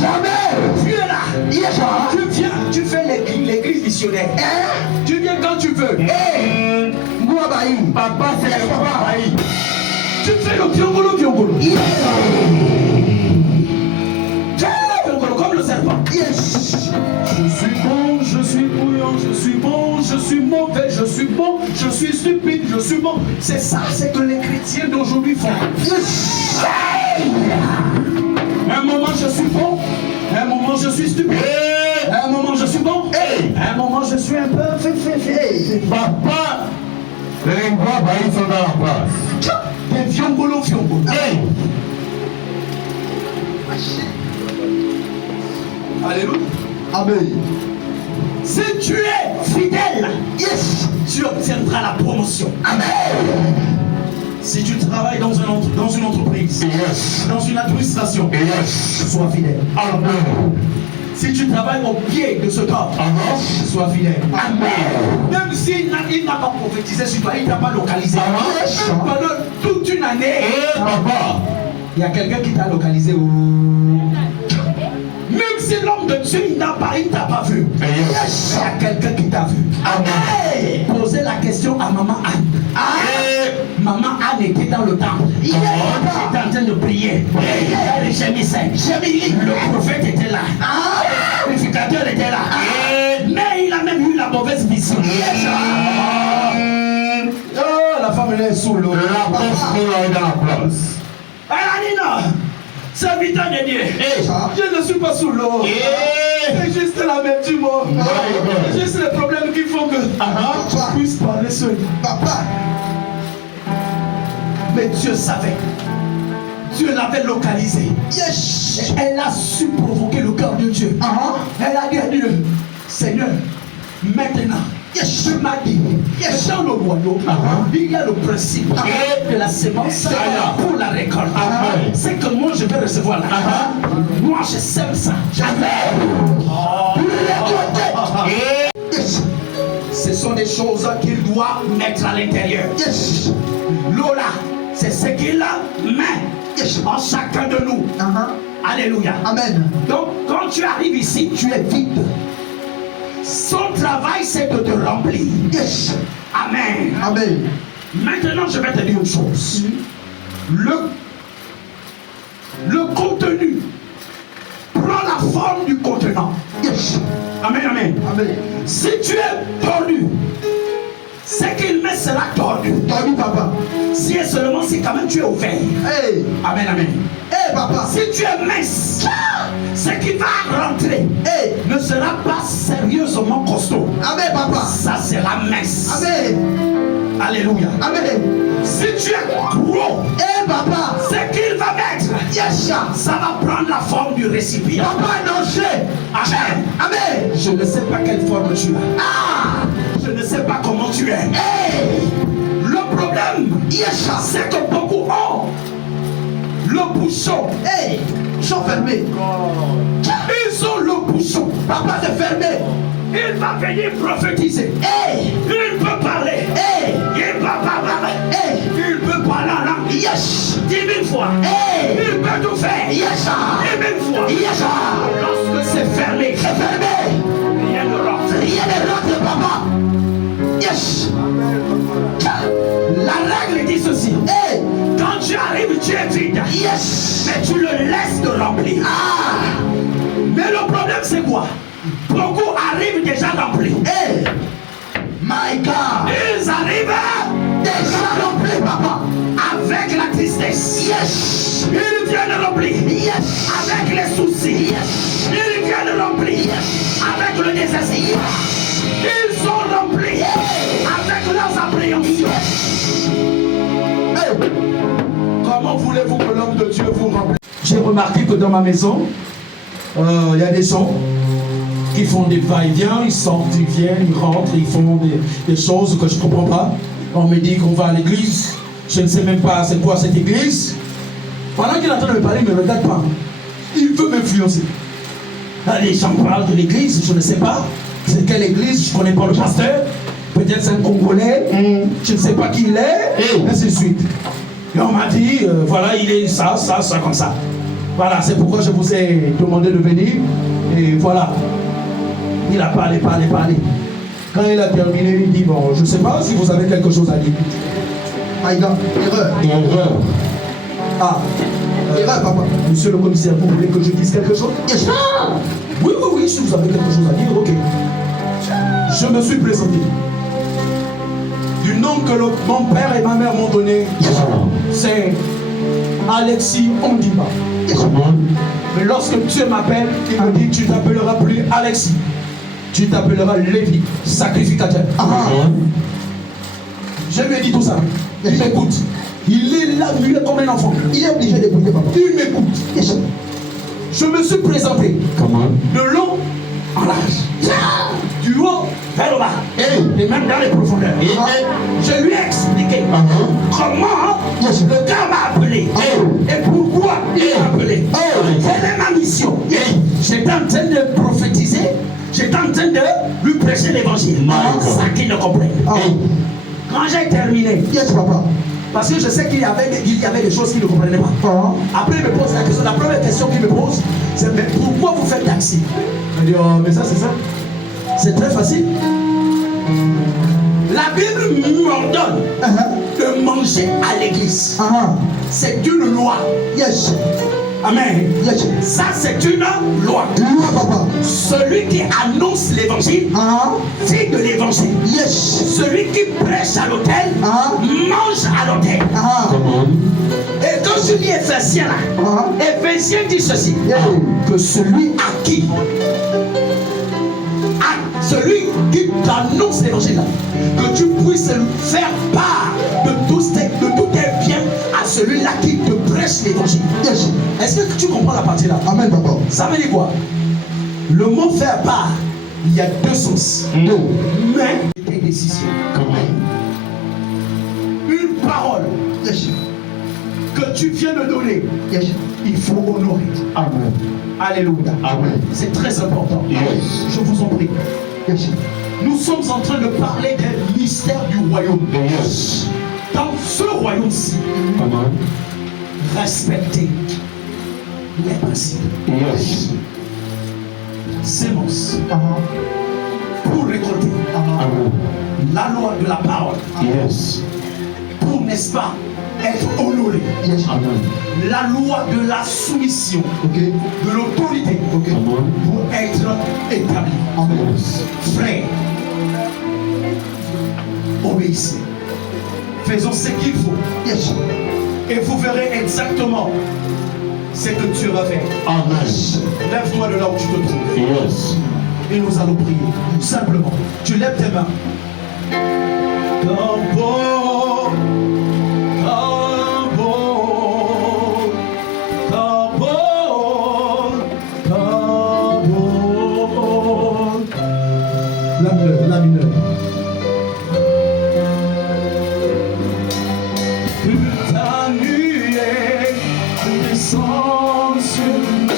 Jamais. Tu es là. Tu viens, tu fais l'église missionnaire. Tu viens quand tu veux. Papa, c'est papa. Tu fais le piongolo. Comme le serpent. Je suis bon, je suis bouillant, je suis bon, je suis mauvais, je suis bon, je suis stupide, je suis bon. C'est ça, c'est que les chrétiens d'aujourd'hui font. Un moment je suis bon, un moment je suis stupide, un moment je suis bon, un moment je suis un peu Papa, les gars, ils sont dans la place. Des fiongolo. Alléluia. Amen. Si tu es fidèle, tu obtiendras la promotion. Amen. Si tu travailles dans une entreprise, dans une administration, sois fidèle. Amen. Si tu travailles au pied de ce corps, sois fidèle. Amen. Même s'il n'a pas prophétisé sur toi, il ne t'a pas localisé. Pendant toute une année, il y a quelqu'un qui t'a localisé. Même si l'homme de Dieu il t'a pas vu, il y a quelqu'un qui t'a vu. Amen. Posez la question à maman Anne. Maman Anne était dans le temple. Elle était en train de prier. Elle gémissait. Le prophète était là. Le purificateur était là. Mais il a même eu la mauvaise vision. La femme elle est sous l'eau. La place. Elle a dit non. C'est vital de Dieu. Je ne suis pas sous l'eau. C'est juste la même du mot. C'est juste les problèmes qui font que tu puisses parler seul. Papa. Mais Dieu savait. Dieu l'avait localisé. Elle a su provoquer le cœur de Dieu. Elle a dit à Dieu, Seigneur, maintenant, tu m'as dit, dans le royaume, il y a le principe de la sémence pour la récolte. C'est que moi je vais recevoir là. Moi je sème ça. Ce sont des choses qu'il doit mettre à l'intérieur. L'eau là, c'est ce qu'il met en chacun de nous. Alléluia. Amen. Donc quand tu arrives ici, tu es vide. Son travail, c'est de te remplir. Amen. Amen. Maintenant, je vais te dire une chose. Le contenu prend la forme du contenant. Amen, amen. Amen. Si tu es tordu, ce qu'il met sera tordu. Tordu, papa. Si et seulement si quand même tu es ouvert. Amen, amen. Papa. Si tu es mince, ce qui va rentrer ne sera pas sérieusement costaud. Amen, papa. Ça sera mince. Amen. Alléluia. Amen. Si tu es gros, papa, ce qu'il va mettre, ça va prendre la forme du récipient. Papa, danger. Amen. Amen. Je ne sais pas quelle forme tu as. Je ne sais pas comment tu es. Le problème, c'est que beaucoup ont le bouchon. Bouchon fermé. Ils ont le bouchon. Papa, c'est fermé. Il va venir prophétiser. Il peut parler. Il peut parler. Il peut parler en langue. 10 000 fois. Il peut tout faire. 10 000 fois. Lorsque c'est fermé, rien ne rentre. Rien ne rentre, papa. La règle dit ceci. Quand tu arrives, tu es vide. Mais tu le laisses te remplir. Mais le problème, c'est quoi? Beaucoup arrivent déjà remplis. My God. Ils arrivent déjà remplis, papa. Avec la tristesse. Ils viennent remplis. Avec les soucis. Ils viennent remplis. Avec le désespoir. Ils sont remplis. Avec leurs appréhensions. Comment voulez-vous que l'homme de Dieu vous remplisse? J'ai remarqué que dans ma maison, il y a des gens qui font des va-et-vient, ils sortent, ils viennent, ils rentrent, ils font des choses que je ne comprends pas. On me dit qu'on va à l'église, je ne sais même pas c'est quoi cette église. Pendant qu'il est en train de me parler, il ne me regarde pas. Il veut m'influencer. Les gens parlent de l'église, je ne sais pas. C'est quelle église, je ne connais pas le pasteur. Peut-être c'est un Congolais, je ne sais pas qui il est, et ainsi de suite. Et on m'a dit, voilà, il est ça, comme ça. Voilà, c'est pourquoi je vous ai demandé de venir. Et voilà. Il a parlé. Quand il a terminé, il dit, bon, je ne sais pas si vous avez quelque chose à dire. Ah, il a erreur. Ah, Erreur, papa. monsieur le commissaire, vous voulez que je dise quelque chose? Yes. Oui, si vous avez quelque chose à dire, ok. Je me suis présenté. Du nom que mon père et ma mère m'ont donné, c'est Alexis Ondiba. Mais lorsque Dieu m'appelle, il me dit, tu t'appelleras plus Alexis. Tu t'appelleras Lévi, sacrificateur. Je lui ai dit tout ça. Il m'écoute. Il est là, il est comme un enfant. Il est obligé d'écouter, papa. Il m'écoute. Je me suis présenté. De long en large. Du haut vers le bas. Et même dans les profondeurs. Je lui ai expliqué comment le gars m'a appelé. Et pourquoi il m'a appelé. Quelle est ma mission. J'étais en train de prophétiser. J'étais en train de lui prêcher l'évangile. Ça qu'il ne comprenne. Quand j'ai terminé, Papa. parce que je sais qu'il y avait des choses qu'il ne comprenait pas. Après, il me pose la question. La première question qu'il me pose, c'est mais pourquoi vous faites taxi? Je dis, oh, mais ça, c'est ça. C'est très facile. La Bible m'ordonne de manger à l'église. C'est une loi. Yes. Amen. Yes. Ça, c'est une loi. Loi, papa. Celui qui annonce l'évangile, vit de l'évangile. Yes. Celui qui prêche à l'autel, mange à l'autel. Et quand je lis Éphésiens là, Éphésiens dit ceci, que celui qui t'annonce l'évangile là, que tu puisses faire part de tous tes biens à celui-là qui te prêche l'évangile. Yes. Est-ce que tu comprends la partie là? Amen, papa. Ça veut dire quoi? Le mot faire part, il y a deux sens. Mais des décisions. Une parole que tu viens de donner, il faut honorer. Amen. Alléluia. Amen. C'est très important. Je vous en prie. Nous sommes en train de parler des mystères du royaume. Dans ce royaume-ci, respectez les principes. Sémence pour récolter la loi de la parole. Pour, n'est-ce pas, être honoré. La loi de la soumission, de l'autorité, pour être établi. Frère, obéissez. Faisons ce qu'il faut. Et vous verrez exactement ce que Dieu va faire. Lève-toi de là où tu te trouves. Et nous allons prier. Simplement, tu lèves tes mains. La mineure. Ta nuée descend sur nous.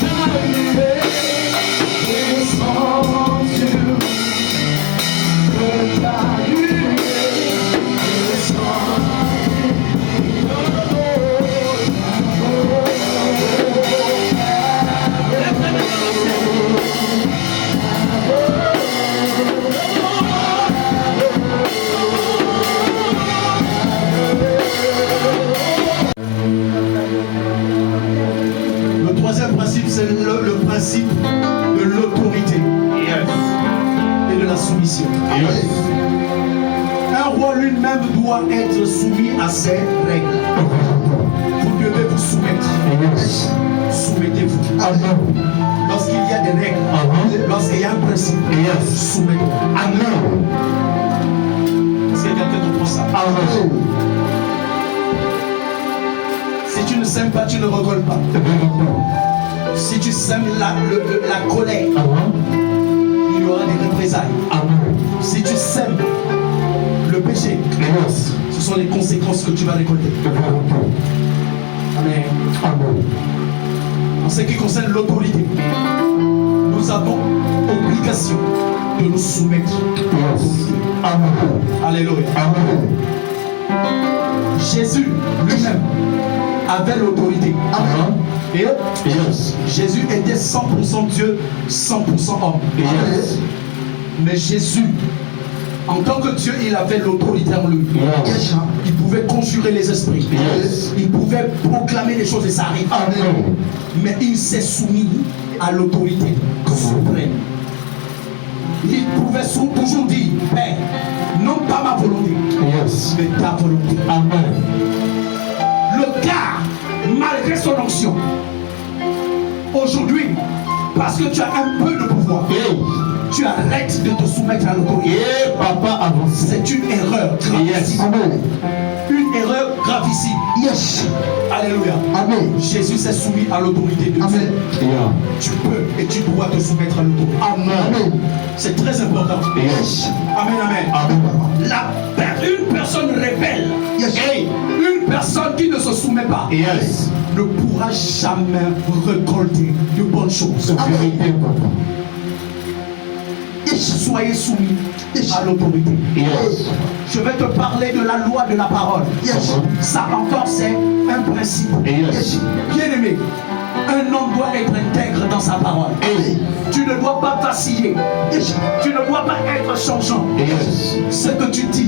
Ta nuée descend sur nous. Ta nuée descend. Le troisième principe, c'est le principe de l'autorité et de la soumission. Un roi lui-même doit être soumis à ses règles. Vous devez vous soumettre. Soumettez-vous. Lorsqu'il y a des règles, lorsqu'il y a un principe, soumettez-vous. Est-ce que quelqu'un comprend ça? Si tu ne sèmes pas, tu ne récoltes pas. Si tu sèmes la colère, il y aura des représailles. Si tu sèmes le péché, ce sont les conséquences que tu vas récolter. Amen. En ce qui concerne l'autorité, nous avons obligation de nous soumettre à l'autorité. Alléluia. Jésus lui-même avait l'autorité. Amen. Et Yes. Jésus était 100% Dieu, 100% homme. Yes. Mais Jésus, en tant que Dieu, il avait l'autorité en lui. Yes. Il pouvait conjurer les esprits. Yes. Il pouvait proclamer les choses et ça arrive. Amen. Mais il s'est soumis à l'autorité suprême. Il pouvait toujours dire, Père, non pas ma volonté, Yes. mais ta volonté. Amen. Le gars, malgré son onction, aujourd'hui, parce que tu as un peu de pouvoir, Hey. tu arrêtes de te soumettre à l'autorité. Et papa avance. C'est une erreur Yes. gravissime. Amen. Une erreur gravissime. Yes. Alléluia. Amen. Jésus s'est soumis à l'autorité de Dieu. Amen. Yeah. Tu peux et tu dois te soumettre à l'autorité. Amen. C'est très important. Yes. Amen, amen. Amen. Une personne rebelle, Yes. et une personne qui ne se soumet pas, Yes. ne pourra jamais récolter de bonnes choses. C'est vérité, papa. Soyez soumis à l'autorité. Yes. Je vais te parler de la loi de la parole. Yes. Ça encore, c'est un principe. Yes. Bien aimé, un homme doit être intègre dans sa parole. Hey. Tu ne dois pas vaciller. Yes. Tu ne dois pas être changeant. Yes. Ce que tu dis